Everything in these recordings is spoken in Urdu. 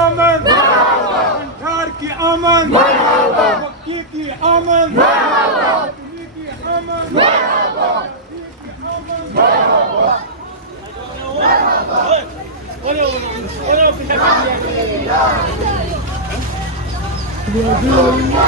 آمد انٹار کی آمد مکی کی آمد کی آمد Terima kasih.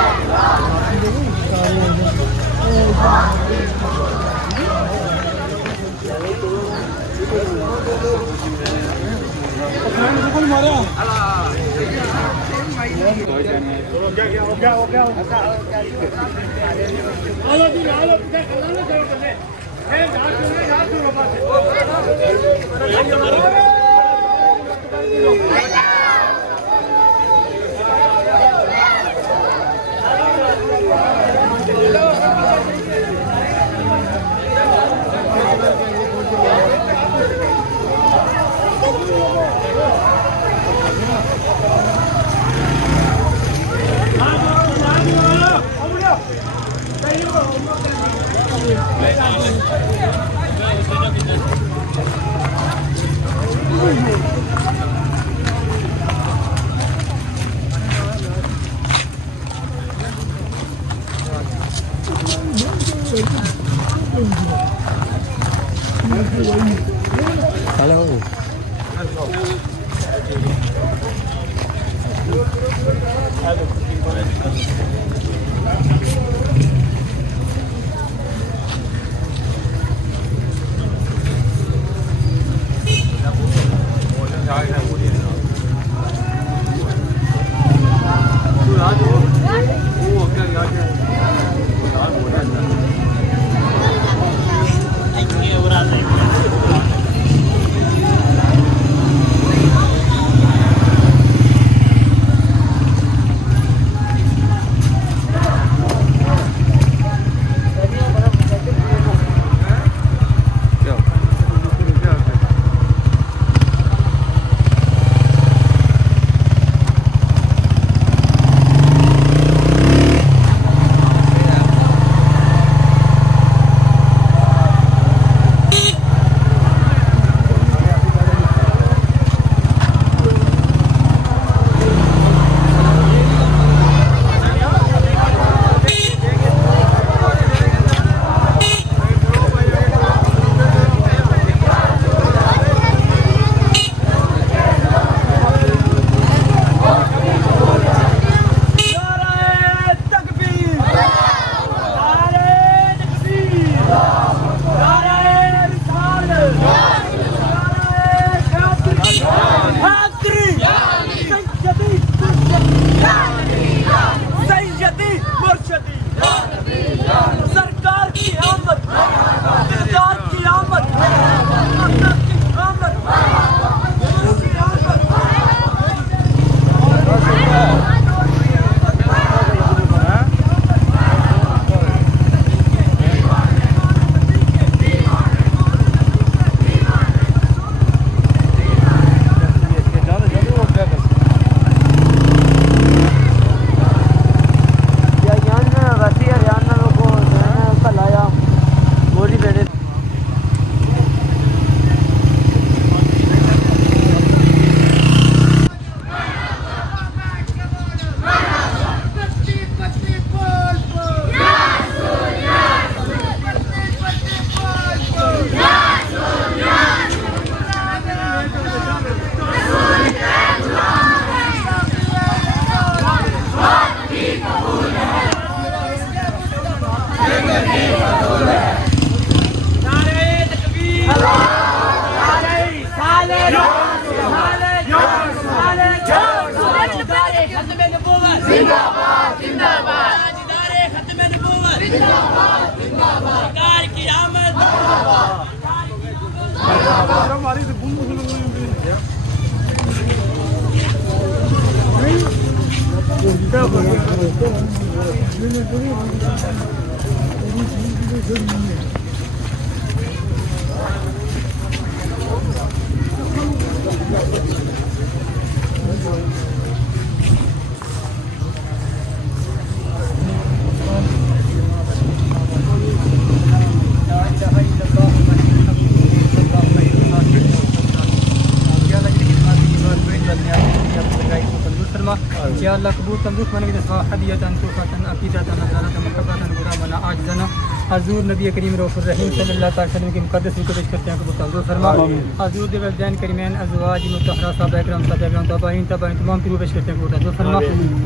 یا اللہ قبول تمدوخ من دسوا حدیتاً توفاتاً عقیدتاً نظارتاً محبتاً غرامنا عاجزنا حضور نبی کریم رؤوف الرحیم صلی اللہ تعالی وسلم کے مقدس روح کو پیش کرتے ہیں قبول تمدوخ فرما. حضور دے والدین کریمین ازواج مطہرہ صحابہ کرام تابعین تابعین تمام کی روح پیش کرتے ہیں قبول تمدوخ فرما.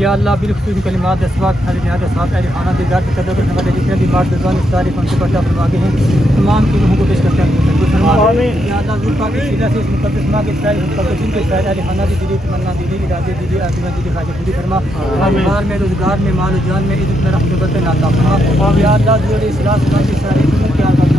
یا اللہ بالخصوص کلمات اسواق حضرت نہاد اصحاب اہل خانہ دیدار کے قدر پر ہمارے جتنے بھی مارد رضوان افطاری ان سے پردہ فرما کے ہیں تمام کی روحوں کو پیش کرتے ہیں قبول فرما. یا اللہ حضور پاک کی سیدھا سے اس مقدس ماہ کے سائر مقدسین کے سائر اہل خانہ کی دلی تمنا دلی ارادے دلی عاقبہ دلی خواہش پوری فرما. کاروبار میں روزگار میں مال و جان میں عزت میں رحمت و برکت عطا فرما. یا اللہ حضور اصلاح سنا کے سارے دنوں کے آزاد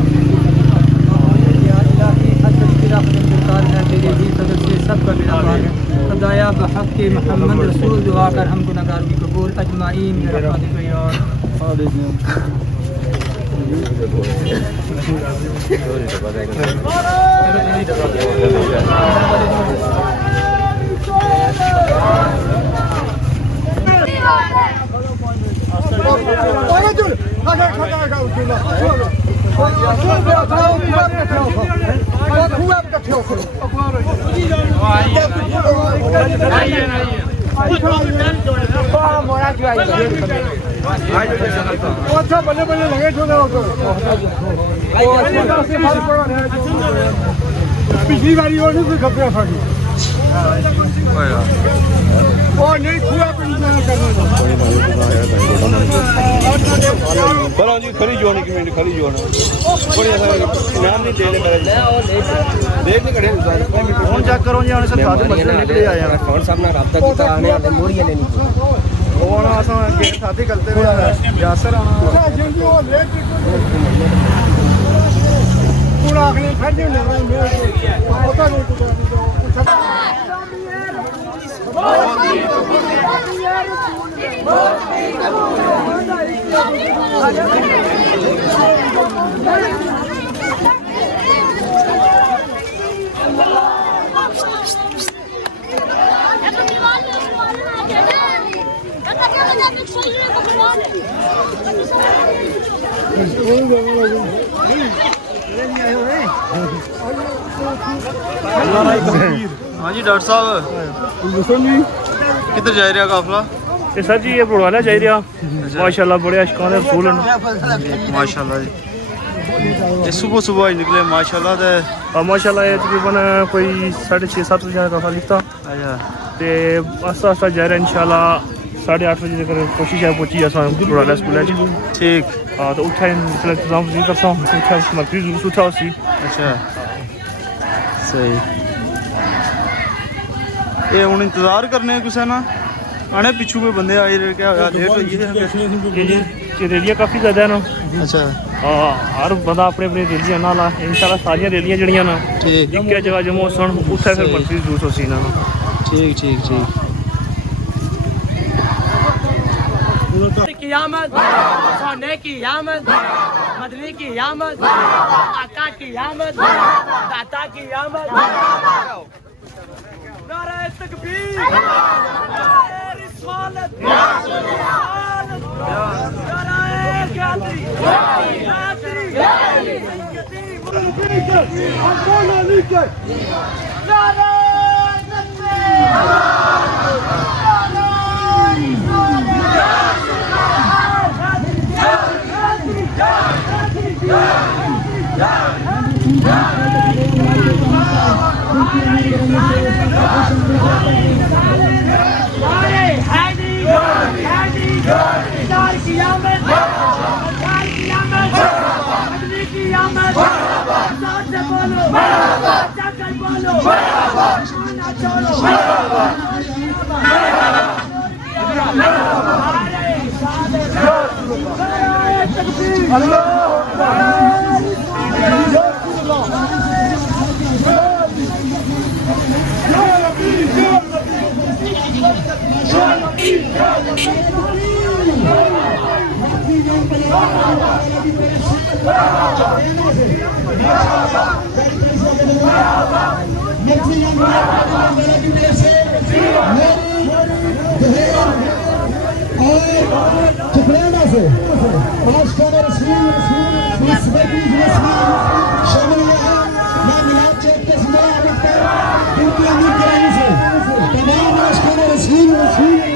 یا الہی حد کی راہ میں درکار ہے تیرے بھی فضل سے سب کا بیڑا پار ہے. خدایا بحق کے محمد رسول دعا کر ہم گنہگار کی قبول اجمعین برحمتک یا بلے بلے لگے پچھلی باری اور نہیں کپڑے پھاڑی اور نہیں کھلا بڑا جی کھری جو نہیں منٹ کھری جو بڑی نام نہیں دے دیکھ کے کھڑے فون چیک کرو جی ہن ساتھ مسئلے نکلے آئے ہیں فون صاحب نے رابطہ کیتا آنے والے موڑیاں لینی فون اساں کے ساتھ ہی کرتے ہوئے یاسر آنا جلدی وہ لیٹ پورا اگلے کھڑے ہونے میں پتہ نہیں کچھ ہاں جی ڈاکٹر صاحب کدھر جا رہا قافلہ؟ سر جی یہ بڑوالا جا رہا ماشاء اللہ بڑے اشکان رسول ہیں ماشاء اللہ جی صبح صبح نکلے ماشاء اللہ ماشاء اللہ یہ تقریباً کوئی 6:30-7 بجے کا لکھتا تے آہستہ آہستہ جا رہا ہے انشاءاللہ 8:30 بجے تک کوشش ہے پہنچی جاساں بڑوالا اسکول ہے ٹھیک ہاں تو اٹھا انتظام نہیں کرتا ہوں اٹھا مرکزی ضرور اٹھا اسی اچھا صحیح یہ ہوں انتظار کرنے کسے نا آنے پچھو پہ بندے آئے رہے کیا لیٹ ہوئی ہے ریلیاں کافی زیادہ ہے نا اچھا ہاں ہر بندہ اپنے اپنے ریلیاں نہ لا انشاءاللہ ساری ریلیاں جڑیاں نا ٹھیک ایک جگہ جمع سن اتھے پھر مرکزی ضرور ہو سی نا ٹھیک ٹھیک ٹھیک کی آمد سونے کی آمد مدنی کی آمد آقا کی آمد داتا کی آمد نعرہ تکبیر نعرہ رسالت نعرہ حیدری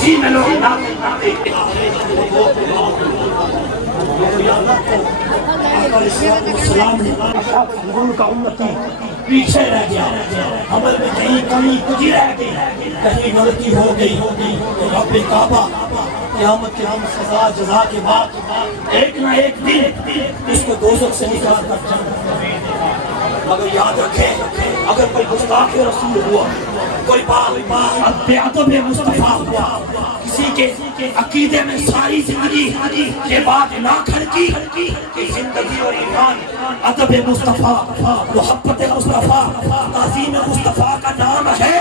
اسی میں لوگ حضور کا امتی پیچھے رہ گیا، عمل میں کہیں کمی کچھ رہ گئی، کہیں غلطی ہو گئی، تو رب کعبہ قیامت کے دن سزا جزا کے بعد ایک نہ ایک دن اس کو دوزخ سے نکال کر جنت میں بھیج دے گا۔ مگر یاد رکھیں، اگر کوئی گستاخ رسول ہوا، کوئی بات بے ادب مصطفیٰ ہوا، کسی کے عقیدے میں ساری زندگی یہ بات نہ کھڑکی کہ زندگی اور ایمان ادب مصطفیٰ، محبت مصطفیٰ، تعظیم مصطفیٰ کا نام ہے،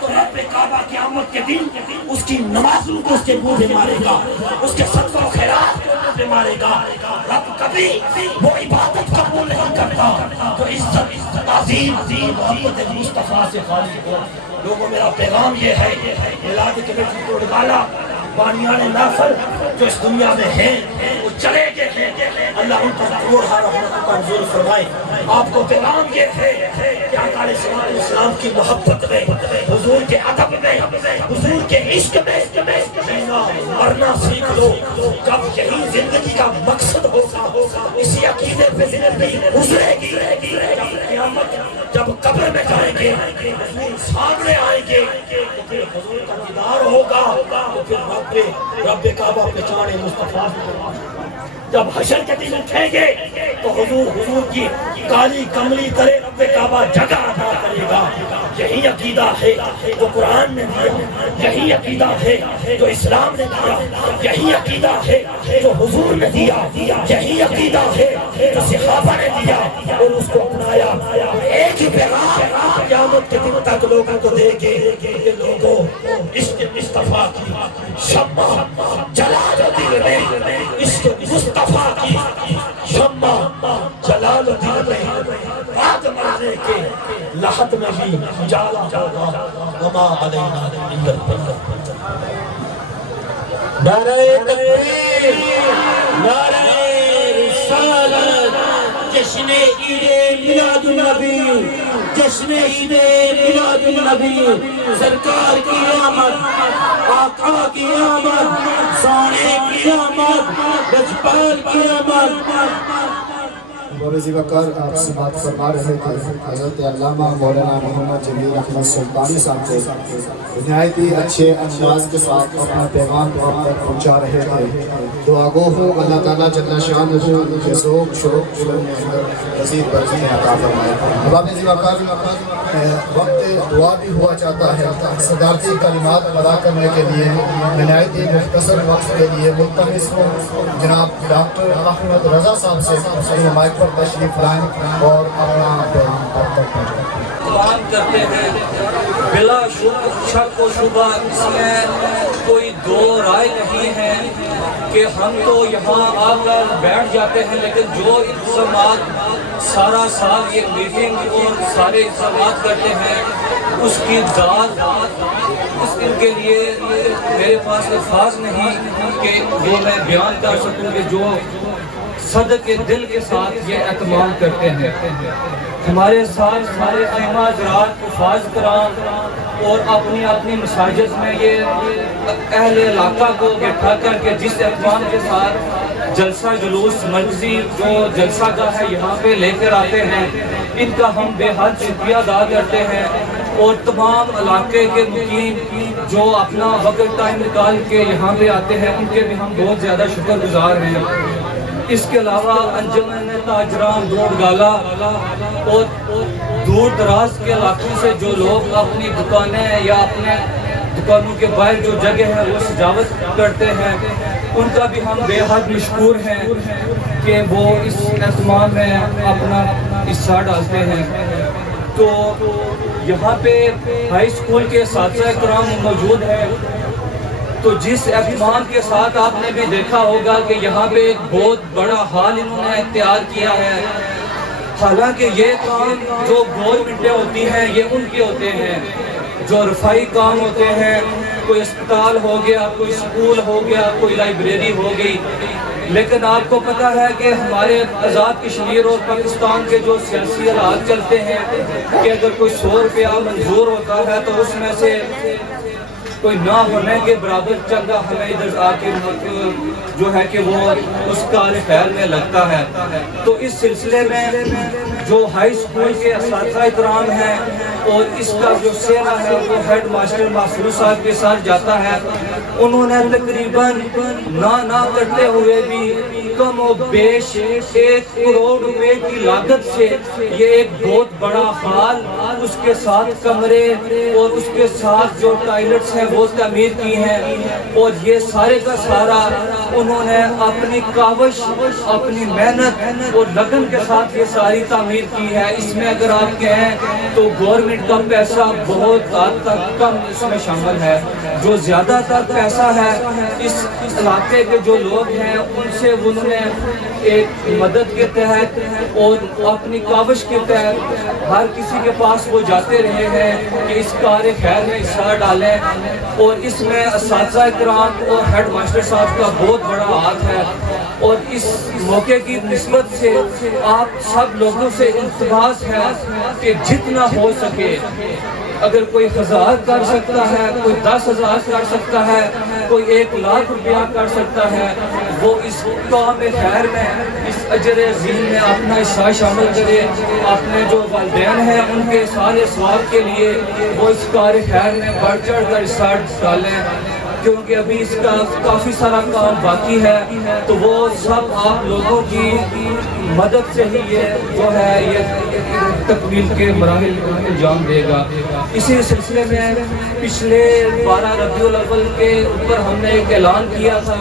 تو رب کعبہ قیامت کے دن اس کی نمازوں کو اس کے منہ پہ مارے گا، اس کے صدقہ و خیرات کو منہ پہ مارے گا۔ رب کبھی وہ عبادت قبول نہیں کرتا جو عزت تعظیم محبت مصطفیٰ سے خالی ہو۔ لوگوں میرا پیغام یہ ہے، میلاد کمیٹی کو ڈالا بانیان نافل جو اس دنیا میں ہیں وہ چلے گئے ہیں، اللہ ان پر توڑا رحمت کا نزول فرمائے۔ آپ کو پیغام یہ ہے کہ آقا علیہ السلام کی محبت میں، حضور کے ادب میں، حضور کے عشق میں جینا مرنا سیکھ لو۔ جب یہی زندگی کا مقصد ہوگا، اسی عقیدے پہ زندگی گزرے گی، جب قیامت جب قبر میں جائیں گے، حضور سامنے آئیں گے، تو پھر حضور کا دیدار ہوگا، تو پھر رب کعبہ پہچانے مصطفیٰ۔ جب حشر کے دن اٹھیں گے تو حضور کی کالی کملی تلے رب کعبہ جگہ عطا کرے گا۔ یہی عقیدہ ہے جو قرآن نے دیا، یہی عقیدہ ہے جو اسلام نے دیا، یہی عقیدہ ہے جو حضور نے دیا، یہی عقیدہ ہے جو صحابہ نے دیا اور اس کو اپنایا۔ ایک ہی پیغام قیامت کے دن تک لوگوں کو دے گے کہ لوگوں عشق مصطفیٰ کی شمع جلا دو دل میں، عشق مصطفیٰ کی شمع جلا دو دل میں، بعد مرنے کے لحد میں بھی جالا ہوگا، وما علینا الا البلاغ۔ نعرہ تکبیر، نعرہ رسالت، جشن عید میلاد النبی، جشن عید میلاد النبی، سرکار کی آمد، آقا کی آمد، سونے کی آمد، رجپال کی آمد۔ مورزی وقار آپ سے بات فرما رہے تھے حضرت علامہ مولانا محمد جمیل احمد سلطانی صاحب کو نہایت ہی اچھے انداز کے ساتھ اپنا پیغام آپ تک پہنچا رہے تھے۔ دعا گو ہو اللہ تعالیٰ جل شانہ کے ذوق شوق میں مزید برکتیں عطا فرمائے۔ بابا جی وقار وقت دعا بھی ہوا چاہتا ہے، صدارتی کلمات ادا کرنے کے لیے نہایت ہی مختصر وقت کے لیے ملتمس ہوں جناب ڈاکٹر احمد رضا صاحب سے مائک پر تشریف لائیں اور اپنا پیغام تک پہنچائیں۔ اعلان کرتے ہیں بلا شک و شبہ اس میں کوئی دو رائے نہیں ہے کہ ہم تو یہاں آ کر بیٹھ جاتے ہیں، لیکن جو اقسامات سارا سال یہ میٹنگ اور سارے اقسامات کرتے ہیں اس کی داد اس ان کے لیے میرے پاس الفاظ نہیں کہ وہ میں بیان کر سکوں کہ جو صدق کے دل کے ساتھ یہ اہتمام کرتے ہیں۔ ہمارے ساتھ ہمارے ائمہ حضرات حفاظ کرام اور اپنی اپنی مساجد میں یہ اہل علاقہ کو بٹھا کر کے جس اہتمام کے ساتھ جلسہ جلوس مرکزی جو جلسہ گاہ ہے یہاں پہ لے کر آتے ہیں، ان کا ہم بے حد شکریہ ادا کرتے ہیں۔ اور تمام علاقے کے مقیم جو اپنا وقت ٹائم نکال کے یہاں پہ آتے ہیں ان کے بھی ہم بہت زیادہ شکر گزار ہیں۔ اس کے علاوہ انجمن تاجران دوڑگالہ اور دور دراز کے علاقوں سے جو لوگ اپنی دکانیں یا اپنے دکانوں کے باہر جو جگہ ہے وہ سجاوٹ کرتے ہیں، ان کا بھی ہم بے حد مشکور ہیں کہ وہ اس اہتمام میں اپنا حصہ ڈالتے ہیں۔ تو یہاں پہ ہائی اسکول کے اساتذہ کرام موجود ہیں، تو جس اہتمام کے ساتھ آپ نے بھی دیکھا ہوگا کہ یہاں پہ ایک بہت بڑا ہال انہوں نے تیار کیا ہے، حالانکہ یہ کام جو گورنمنٹیں ہوتی ہیں یہ ان کے ہوتے ہیں، جو رفائی کام ہوتے ہیں، کوئی اسپتال ہو گیا، کوئی اسکول ہو گیا، کوئی لائبریری ہو گئی، لیکن آپ کو پتہ ہے کہ ہمارے آزاد کشمیر اور پاکستان کے جو سیاسی حالات چلتے ہیں کہ اگر کوئی 100 روپیہ منظور ہوتا ہے تو اس میں سے کوئی نہ ہونے کے برابر چندہ ہمیں ادھر آ کے جو ہے کہ وہ اس کار خیر میں لگتا ہے. تو اس سلسلے میں جو ہائی اسکول کے اساتذہ کرام ہیں اور اس کا جو سیرا ہے وہ ہیڈ ماسٹر محفوظ صاحب کے ساتھ جاتا ہے. انہوں نے تقریباً نہ کرتے ہوئے بھی کم و بیش 1 کروڑ روپے کی لاگت سے یہ ایک بہت بڑا ہال، اس کے ساتھ کمرے اور اس کے ساتھ جو ٹائلٹس ہیں وہ تعمیر کی ہیں. اور یہ سارے کا سارا انہوں نے اپنی کاوش، اپنی محنت اور لگن کے ساتھ یہ ساری تعمیر کی ہے. اس میں اگر آپ کہیں تو گورنمنٹ کا پیسہ بہت حد تک کم اس میں شامل ہے. جو زیادہ تر پیسہ ہے اس علاقے کے جو لوگ ہیں ان سے انہوں نے ایک مدد کے تحت اور اپنی کاوش کے تحت ہر کسی کے پاس وہ جاتے رہے ہیں کہ اس کار خیر میں حصہ ڈالیں. اور اس میں اساتذہ کرام اور ہیڈ ماسٹر صاحب کا بہت بڑا ہاتھ ہے. اور اس موقع کی نسبت سے آپ سب لوگوں سے التماس ہے کہ جتنا ہو سکے، اگر کوئی 1000 کر سکتا ہے، کوئی 10,000 کر سکتا ہے، کوئی 1,00,000 روپیہ کر سکتا ہے، وہ اس کام خیر میں، اس اجر عظیم میں اپنا حصہ شامل کرے. اپنے جو والدین ہیں ان کے سارے ثواب کے لیے وہ اس کار خیر میں بڑھ چڑھ کر حصہ ڈالیں، کیونکہ ابھی اس کا کافی سارا کام باقی ہے. تو وہ سب آپ لوگوں کی مدد سے ہی یہ جو ہے یہ تکمیل کے مراحل انجام دے گا. اسی سلسلے میں پچھلے 12 ربیع الاول کے اوپر ہم نے ایک اعلان کیا تھا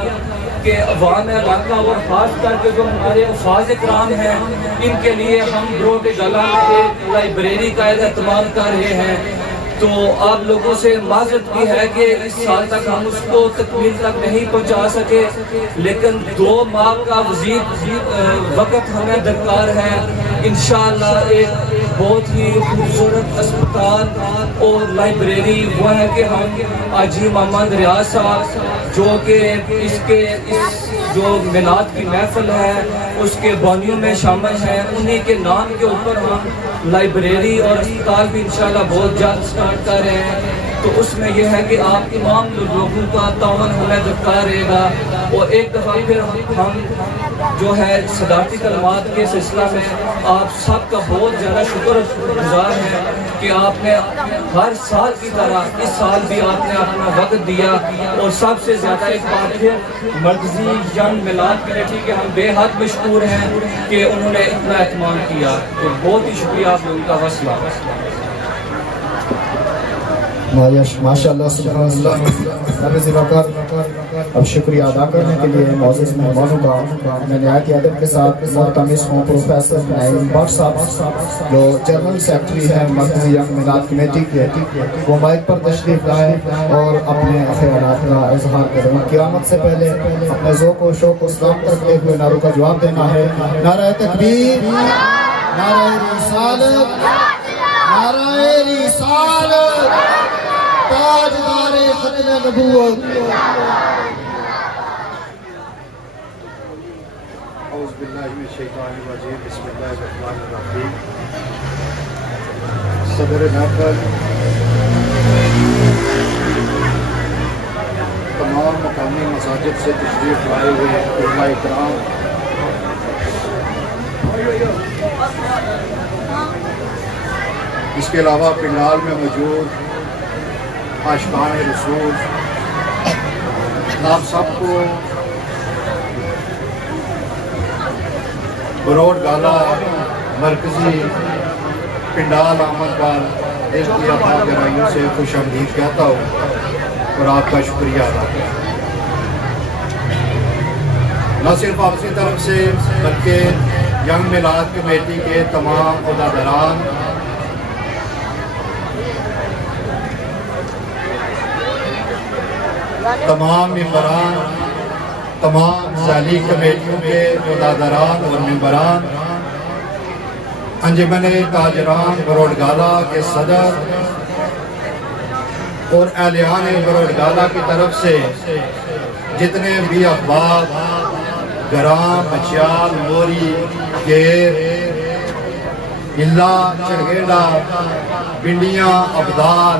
کہ عوام علاقہ اور خاص کر کے جو ہمارے حفاظ کرام ہیں ان کے لیے ہم بروڈ گلا میں ایک لائبریری کا اہتمام کر رہے ہیں. تو آپ لوگوں سے معذرت بھی ہے کہ اس سال تک ہم اس کو تکمیل تک نہیں پہنچا سکے، لیکن 2 ماہ کا مزید وقت ہمیں درکار ہے. انشاءاللہ ایک بہت ہی خوبصورت اسپتال اور لائبریری وہ ہے کہ ہم حاجی محمد ریاض صاحب جو کہ اس جو میلاد کی محفل ہے اس کے بانیوں میں شامل ہیں، انہی کے نام کے اوپر ہم لائبریری اور اسپتال بھی انشاءاللہ بہت جلد سٹارٹ کر رہے ہیں. تو اس میں یہ ہے کہ آپ تمام لوگوں کا تعاون ہمیں درکار رہے گا. اور ایک دفعہ پھر ہم جو ہے صدارتی کلمات کے سلسلہ میں آپ سب کا بہت زیادہ شکر گزار ہے کہ آپ نے ہر سال کی طرح اس سال بھی آپ نے اپنا وقت دیا. اور سب سے زیادہ ایک بات پھر مرکزی ینگ میلاد کمیٹی کے ہم بے حد مشکور ہیں کہ انہوں نے اتنا اہتمام کیا. تو بہت ہی شکریہ آپ لوگوں کا. وسلہ. ماشاء اللہ سبحان اللہ. اب شکریہ ادا کرنے کے لیے معزز مہمانوں کا میں نہایت ادب کے ساتھ ملتمس ہوں پروفیسر نعیم بٹ صاحب جو جنرل سیکرٹری ہیں مرکزی ینگ میلاد کمیٹی کے، وہ مائک پر تشریف لائے اور اپنے خیالات کا اظہار کریں. قیامت سے پہلے اپنے ذوق و شوق کو سلام کرتے ہوئے نعروں کا جواب دینا ہے. نعرہ تکبیر، نعرہ رسالت، نعرہ رسالت، تاجدار ختم نبوت. اعوذ باللہ من الشیطان الرجیم. بسم اللہ الرحمن الرحیم. صدر محفل، تمام مقامی مساجد سے تشریف لائے ہوئے علماء کرام، اس کے علاوہ پنڈال میں موجود عاشقان رسول، آپ سب کو بروڈ گالا مرکزی پنڈال آمد پر دل کی اتھا گہرائیوں سے خوش آمدید کہتا ہوں اور آپ کا شکریہ ادا کرتا ہوں. نہ صرف آپ کی طرف سے بلکہ ینگ میلاد کمیٹی کے تمام عہدیداران، تمام ممبران، تمام ذیلی کمیٹیوں کے عہدیداران اور ممبران، انجمن تاجران بروڈ گالا کے صدر اور اہلیان بروڈ گالا کی طرف سے جتنے بھی احباب گرام، بچیال، موری، گیر، اللہ، چڑگیڑا، بنڈیاں، ابدال،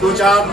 2-4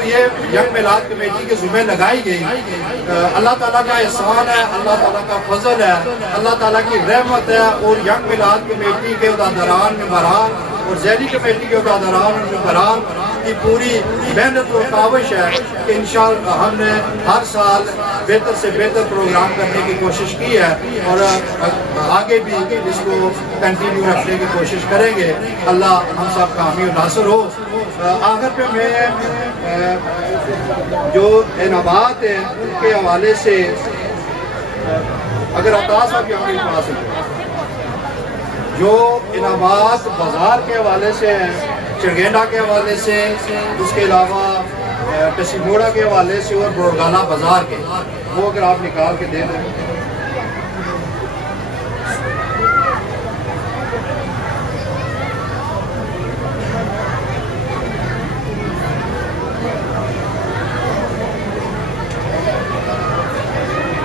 تو یہ ینگ میلاد کمیٹی کے ذمہ لگائی گئی، اللہ تعالیٰ کا احسان ہے، اللہ تعالیٰ کا فضل ہے، اللہ تعالیٰ کی رحمت ہے، اور ینگ میلاد کمیٹی کے عہدیداران ممبران اور ذیلی کمیٹی کے عہدیداران اور ممبران کی پوری محنت اور کاوش ہے کہ انشاءاللہ ہم نے ہر سال بہتر سے بہتر پروگرام کرنے کی کوشش کی ہے، اور آگے بھی اس کو کنٹینیو رکھنے کی کوشش کریں گے۔ اللہ ہم سب کا حامی و ناصر ہو۔ آخر پہ میں جو انعامات ہیں ان کے حوالے سے اگر عطا صاحب یہاں کے پاس ہیں، جو انعامات بازار کے حوالے سے ہیں، چرگینڈا کے حوالے سے، اس کے علاوہ کسی موڑا کے حوالے سے اور بروگانا بازار کے، وہ اگر آپ نکال کے دے دیں۔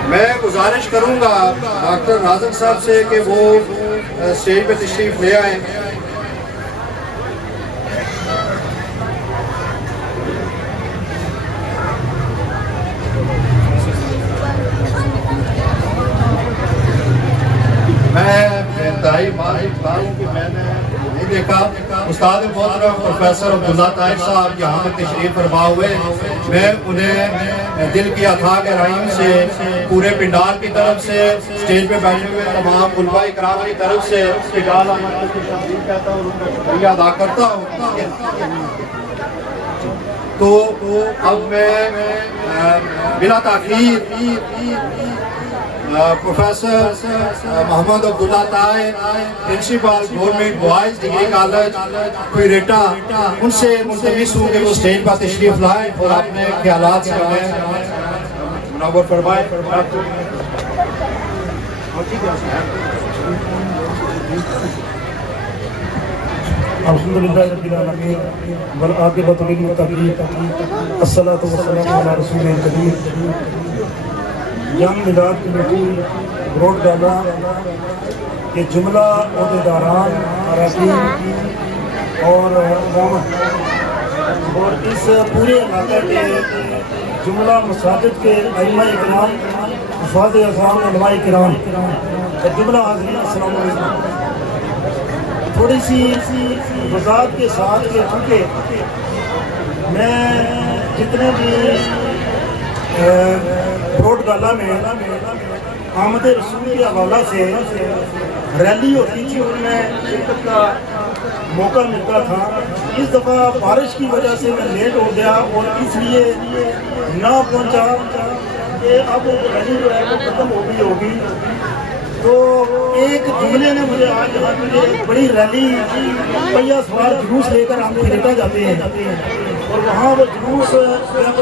میں گزارش کروں گا ڈاکٹر ناظر صاحب سے کہ وہ اسٹیج پہ تشریف لے آئیں۔ میں انتہائی معذرت ہوں کہ میں نے نہیں دیکھا استاد محترم پروفیسر عبداللہ طاہر صاحب یہاں پر تشریف فرما ہوئے، میں انہیں دل کی اتھاہ گہرائیوں سے، پورے پنڈال کی طرف سے، اسٹیج پہ بیٹھے ہوئے تمام علماء کرام کی طرف سے پنڈال احمد کی شکریہ کہتا ہوں، ان کا شکریہ ادا کرتا ہوں۔ تو اب میں بلا تاخیر professor Muhammad Abdullah Tahir, principal government boys degree college Quetta, ان سے ملتمس ہوں کہ وہ اسٹیج پر تشریف لائیں اور اپنے خیالات سے ہمیں منور فرمائیں۔ الحمدللہ رب العالمین والعاقبۃ للمتقین، الصلاۃ والسلام علی رسول کریم۔ ینگ میلاد کمیٹی بروڈ گالا کے جملہ عہدیداران، اراکین اور اس پورے علاقے کے جملہ مساجد کے ائمہ کرام، حفاظ اعظام، علماء کرام، جملہ حاضرین، السلام علیکم۔ تھوڑی سی وضاحت کے ساتھ کہ چونکہ میں جتنے بھی بروڈ گالا میں آمد رسول کے حوالہ سے ریلی ہوتی تھی، ان میں شرکت کا موقع ملتا تھا۔ اس دفعہ بارش کی وجہ سے میں لیٹ ہو گیا اور اس لیے نہ پہنچا کہ اب ریلی جو ہے وہ ختم ہوگی۔ تو ایک جملے نے مجھے آج یہاں کے ایک بڑی ریلی پہیا سوار جلوس لے کر ہم کوئریٹا جاتے ہیں، اور وہاں وہ جلوس جب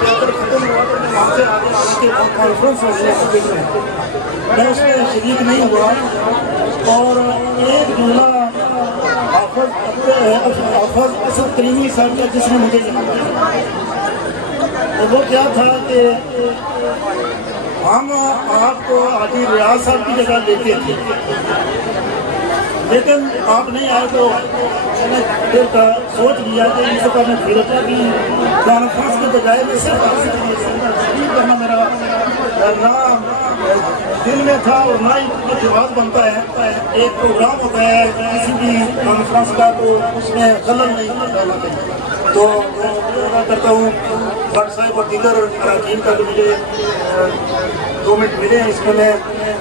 پیپر ختم ہوا تو میں وہاں سے آگے کانفرنس میں اس میں شریک نہیں ہوا، اور ایک جملہ حافظ اسد کریمی صاحب کا جس نے مجھے لکھا، تو وہ کیا تھا کہ ہم آپ کو حاجی ریاض صاحب کی جگہ لیتے تھے، لیکن آپ نہیں آئے تو میں نے پھر سوچ لیا کہ اس دفعہ میں کوئریٹا کی کانفرنس کے بجائے میں صرف آپ سے کرنا میرا نہ دل میں تھا اور نہ ہی جواز بنتا ہے۔ ایک پروگرام ہوتا ہے کسی بھی کانفرنس کا تو اس میں خلل نہیں ڈالنا چاہیے، تو میں کرتا ہوں ڈاکٹر صاحب اور دیگر اراکین کا جو مجھے 2 منٹ ملے ہیں، اس میں میں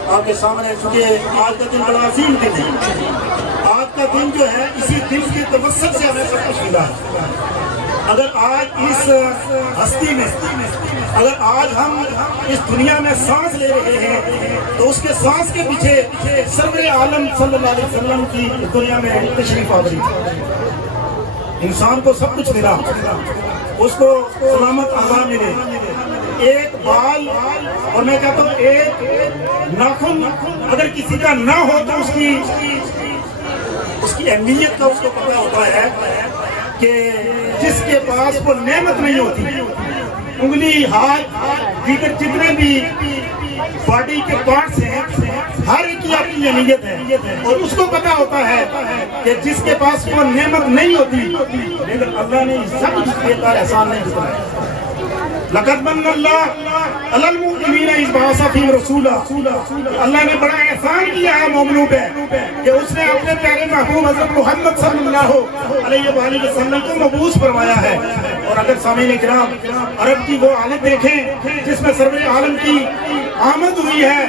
آپ کے سامنے، چونکہ آج کا دن بڑا عظیم دن ہے، آج کا دن جو ہے اسی دن کے توسط سے ہمیں سب کچھ ملا ہے۔ اگر آج اس ہستی میں، اگر آج ہم اس دنیا میں سانس لے رہے ہیں تو اس کے سانس کے پیچھے سرور عالم صلی اللہ علیہ وسلم کی دنیا میں تشریف آوری۔ انسان کو سب کچھ ملا، اس کو سلامت اعضاء ملے، ایک بال، اور میں کہتا ہوں ایک ناخن اگر کسی کا نہ ہو تو اس کی اہمیت کا اس کو پتہ ہوتا ہے کہ جس کے پاس وہ نعمت نہیں ہوتی، انگلی، ہاتھ، دیگر جتنے بھی باڈی کے پارٹس ہیں، ہر ایک کی اپنی اہمیت ہے، اور اس کو پتا ہوتا ہے کہ جس کے پاس وہ نعمت نہیں ہوتی، لیکن اللہ نے سب کچھ دیتا ہے، احسان نہیں دیتا۔ لقد من اللہ علی المؤمنین اذ بعث فیہم رسولا، اللہ نے بڑا احسان کیا ہے مومنوں پہ کہ اس نے اپنے پیارے محبوب حضرت محمد صلی اللہ علیہ وآلہ وسلم کو مبعوث فرمایا ہے۔ اور اگر سامعین کرام عرب کی وہ حالت دیکھیں جس میں سرور عالم کی آمد ہوئی ہے،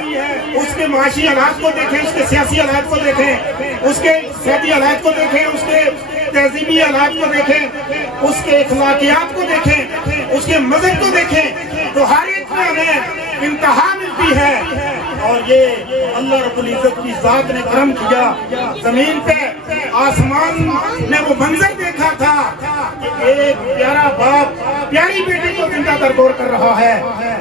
اس کے معاشی حالات کو دیکھیں، اس کے سیاسی حالات کو دیکھیں، اس کے اقتصادی حالات کو دیکھیں، اس کے تہذیبی حالات کو دیکھیں، اس کے اخلاقیات کو دیکھیں، اس کے مذہب کو دیکھیں، تو ہر ایک میں ہمیں انتہا ملتی ہے۔ اور یہ اللہ رب العزت کی ذات نے کرم کیا، زمین پہ آسمان نے وہ منظر دیکھا تھا کہ ایک پیارا باپ پیاری بیٹی کو زندہ درگور کر رہا ہے،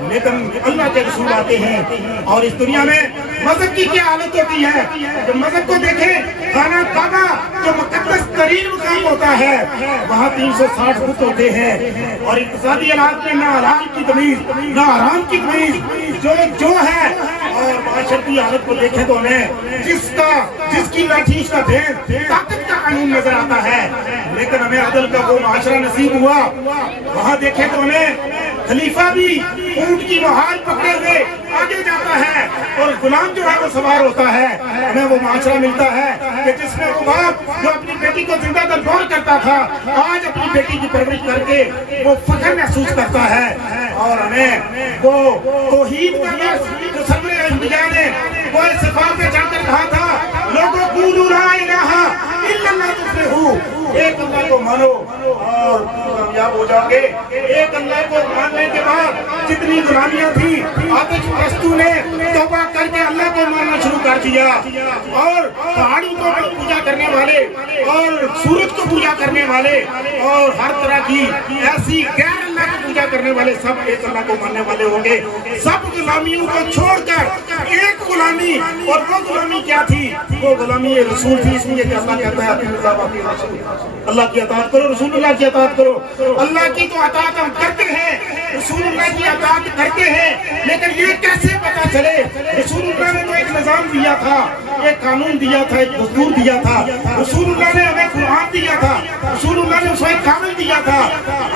لیکن اللہ کے رسول آتے ہیں اور اس دنیا میں مذہب کی کیا حالت ہوتی ہے کہ مذہب کو دیکھیں، خانہ کعبہ جو مقدس ترین مقام ہوتا ہے وہاں 360 فٹ ہوتے ہیں، اور اقتصادی حالات میں نہ حلال کی تمیز نہ حرام کی تمیز جو ہے، اور معاشرتی حالت کو دیکھیں تو ہمیں جس کی لاٹھی اس کا ڈھیر طاقت کا قانون نظر آتا ہے، لیکن ہمیں عدل کا وہ معاشرہ نصیب ہوا، وہاں دیکھیں تو ہمیں خلیفہ بھی اونٹ کی مہار پکڑے ہوئے آگے جاتا ہے اور غلام جو ہے وہ سوار ہوتا ہے۔ ہمیں وہ معاشرہ ملتا ہے کہ جس میں وہ باپ جو اپنی بیٹی کو زندہ درگور کرتا تھا آج اپنی بیٹی کی پرورش کر کے وہ فخر محسوس کرتا ہے، اور ہمیں وہ توحید کا درس جو سرور انبیاء نے وہ صفات میں جا کر کہا تھا، لوگوں قولوا لا الہ الا اللہ تفلحوا، ایک اللہ کو مانو اور کامیاب ہو جاؤ گے۔ ایک اللہ کو ماننے کے بعد جتنی غلامیاں تھیں آتش پرستوں نے توبہ کر کے اللہ کو ماننا شروع کر دیا، اور پہاڑوں کو پوجا کرنے والے اور سورج کو پوجا کرنے والے اور ہر طرح کی ایسی غیر اللہ کو پوجا کرنے والے سب ایک اللہ کو ماننے والے ہوں گے۔ سب غلامیوں کو چھوڑ کر ایک غلامی، اور وہ غلامی کیا تھی؟ وہ غلامی رسول تھی، اس لیے کہ اللہ کہتا ہے اپنی رضا اپنی رسول، اللہ کی اطاعت کرو، رسول اللہ کی اطاعت کرو۔ اللہ کی تو اطاعت ہم کرتے ہیں، رسول اللہ کی اطاعت کرتے ہیں، لیکن یہ کیسے پتا چلے؟ رسول اللہ نے تو ایک نظام دیا تھا، ایک قانون دیا تھا، ایک دستور دیا تھا، رسول اللہ نے ہمیں قرآن دیا تھا، رسول اللہ نے اسے کامل دیا تھا،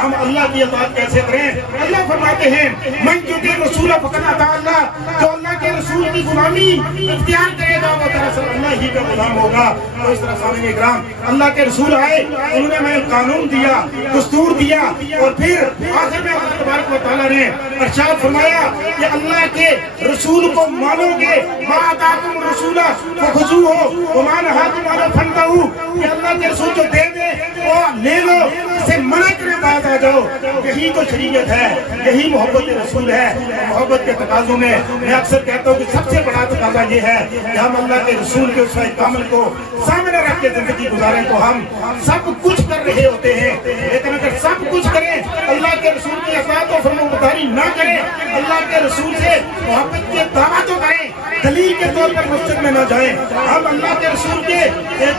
ہم اللہ کی اطاعت کیسے کریں؟ اللہ فرماتے ہیں من یطیع الرسول فقد اطاع اللہ، جو اللہ کے رسول کی غلامی اختیار کرے گا وہ دراصل اللہ ہی کا غلام ہوگا۔ تو اس طرح سامعین اکرام اللہ کے رسول آئے، انہوں نے ہمیں قانون دیا، دستور دیا، اور پھر آخر میں اللہ تبارک و تعالیٰ نے ارشاد فرمایا کہ اللہ کے رسول کو مانو گے، ما آتاکم الرسول فخذوہ وما نہاکم عنہ فانتہوا، کہ اللہ کے رسول جو دے دے وہ لے لو، اسے منع کرے بات آ جاؤ۔ یہی تو شریعت ہے، یہی محبت رسول ہے۔ محبت کے تقاضوں میں میں اکثر کہتا ہوں کہ سب سے بڑا تقاضا یہ ہے کہ ہم اللہ کے رسول کے اسوہ کامل کو سامنے رکھ کے زندگی گزاریں، تو ہم سب کچھ کر رہے ہوتے ہیں، لیکن اگر سب کچھ کریں اللہ کے رسول کی اطاعت و فرمانبرداری نہ کریں، اللہ کے رسول سے محبت کے دعویٰ تو کریں، دلیل کے طور پر مسجد میں نہ جائیں، ہم اللہ کے رسول کے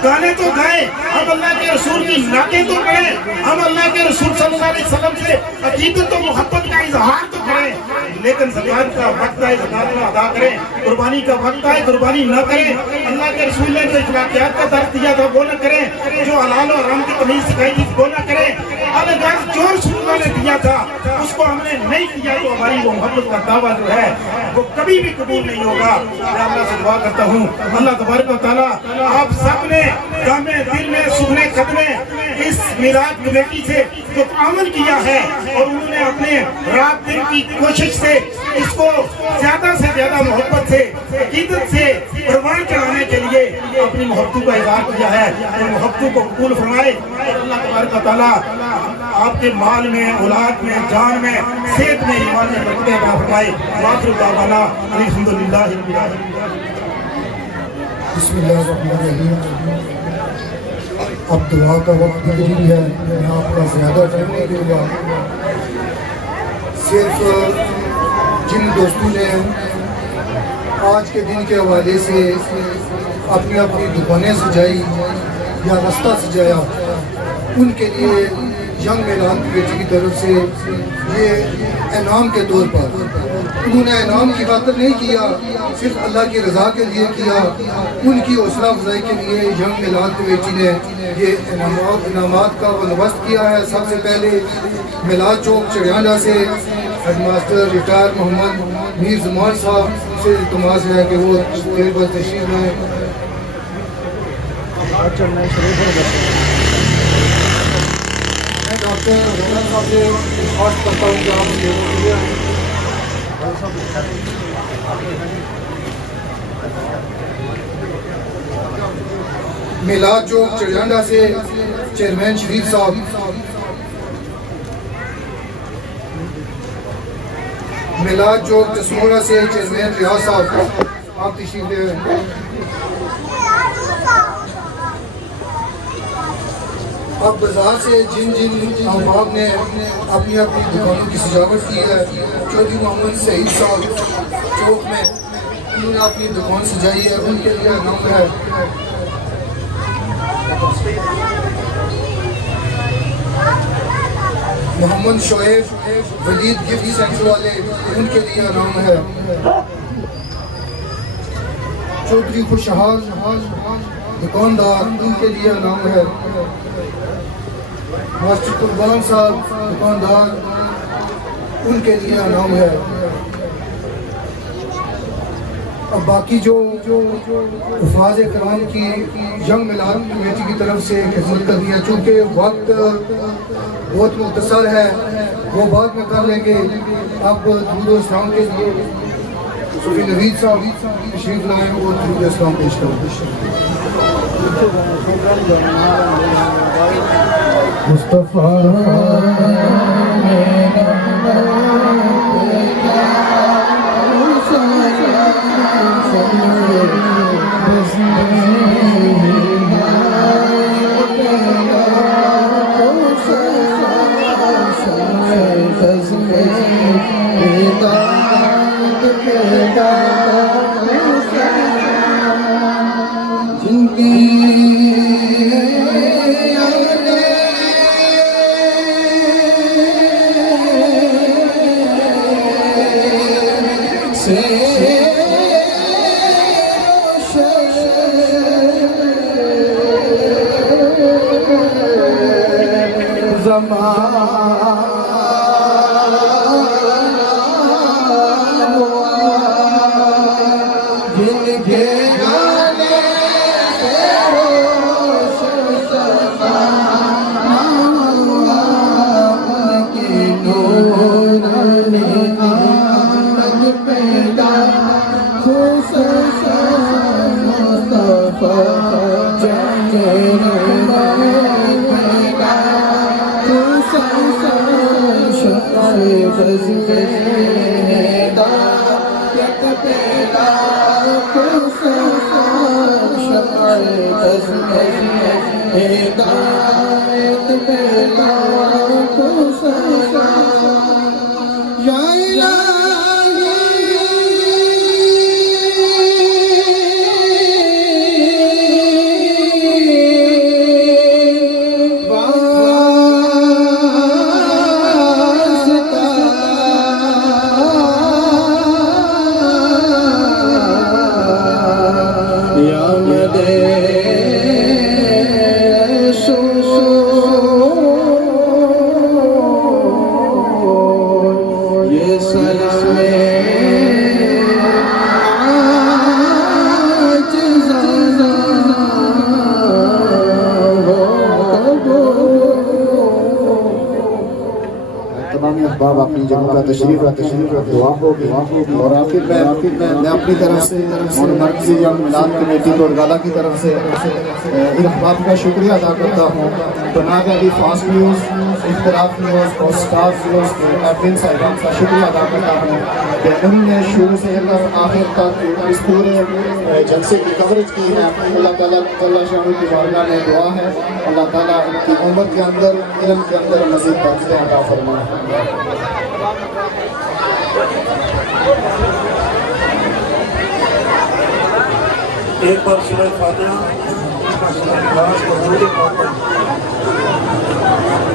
گانے تو گائیں، ہم اللہ کے رسول کی نعتیں تو پڑھیں، ہم اللہ کے رسول صلی اللہ علیہ وسلم سے عقیدت و محبت کا اظہار تو کریں، لیکن زکات کا وقت ہے زکات نہ ادا کریں، قربانی کا وقت ہے قربانی نہ کریں، اللہ کے رسول نے جو اخلاقیات کا درس دیا تھا وہ نہ کریں، جو حلال اور حرام کی تمیز سکھائی تھی وہ نہ کریں، الغرض جو رسول اللہ نے دیا تھا اس کو ہم نے نہیں کیا، تو ہماری وہ محبت کا دعویٰ جو ہے وہ کبھی بھی قبول نہیں ہوگا۔ میں اللہ سے دعا کرتا ہوں اللہ تبارک و تعالیٰ آپ سب نے دامے دل میں سکھنے قدمے اس میلاد کمیٹی سے جو عمل کیا ہے، اور انہوں نے اپنے رات دن کی کوشش سے اس کو زیادہ سے زیادہ محبت سے عقیدت سے پروان چڑھانے کے لیے اپنی محبتوں کا اظہار کیا ہے، اور محبتوں کو قبول فرمائے، اور اللہ تبارک و تعالیٰ آپ کے مال میں، اولاد میں، جان میں، صحت میں، ایمان میں برکت عطا فرمائے۔ وآخر دعوانا الحمدللہ رب العالمین۔ بسم اللہ الرحمن الرحیم۔ اب دعا کا وقت گزری ہے، میں آپ کا زیادہ ٹائم نہیں دوں گا، صرف جن دوستوں نے آج کے دن کے حوالے سے اپنی اپنی دکانیں سجائی یا رستہ سجایا ان کے لیے جنگ میلاد کمیٹی کی طرف سے یہ انعام کے طور پر انہوں نے انعام کی خاطر نہیں کیا، صرف اللہ کی رضا کے لیے کیا، ان کی حوصلہ افزائی کے لیے جنگ میلاد کمیٹی نے یہ انعامات کا بندوبست کیا ہے۔ سب سے پہلے میلاد چوک چڑیانڈا سے ہیڈ ماسٹر ریٹائر محمد میر زمان صاحب سے التماس ہے کہ وہ دیر بعد تشریف لائیں۔ میں ڈاکٹر رونا صاحب سے درخواست کرتا ہوں کہ آپ مجھے وہ ملے آئیں۔ میلاد چوک چڑیانڈا سے چیئرمین شریف صاحب، میلاد چوک تسموڑا سے چیئرمین ریاض صاحب، آپ تشریف لے آئیں۔ اب بازار سے جن جن احباب نے اپنی اپنی دکانوں کی سجاوٹ کی ہے، چودھری محمد سعید صاحب چوک میں انہوں نے اپنی دکان سجائی ہے، ان کے لیے انعام ہے۔ محمد شعیب ولید گفٹ سینٹر والے، ان کے لیے انعام ہے۔ چودھری خوشحال دکاندار، ان کے لیے انعام ہے۔ ماسٹر قربان صاحب دکاندار، ان کے لیے انعام ہے۔ اب باقی جو حفاظ کرام کی جنگ میلاد کمیٹی کی طرف سے خدمت کر دیا، چونکہ وقت بہت مختصر ہے وہ بعد میں کر لیں گے۔ اب درود و اسلام کے لیے صوفی نوید صاحب تشریف لائیں اور درود و اسلام پیش کریں۔ احباب اپنی جگہ کا تشریف دعا ہوگی اور آخر میں اپنی طرف سے مرکزی جنگ میلاد کمیٹی گورگالہ کی طرف سے ان احباب کا شکریہ ادا کرتا ہوں۔ بناگ علی فاسٹ نیوز، اختلاف نیوز اور سٹار نیوز کے ایڈمن صاحبان کا شکریہ ادا کرتا ہوں کہ انہوں نے شروع سے آخر تک اس پورے جلسے کی کوریج کی ہے۔ اللہ تعالیٰ جل شانہ کی بارگاہ میں دعا ہے اللہ تعالیٰ ان کی عمر کے اندر علم کے اندر مزید برکتیں عطا فرمائے۔ ایک بار سورہ فاتحہ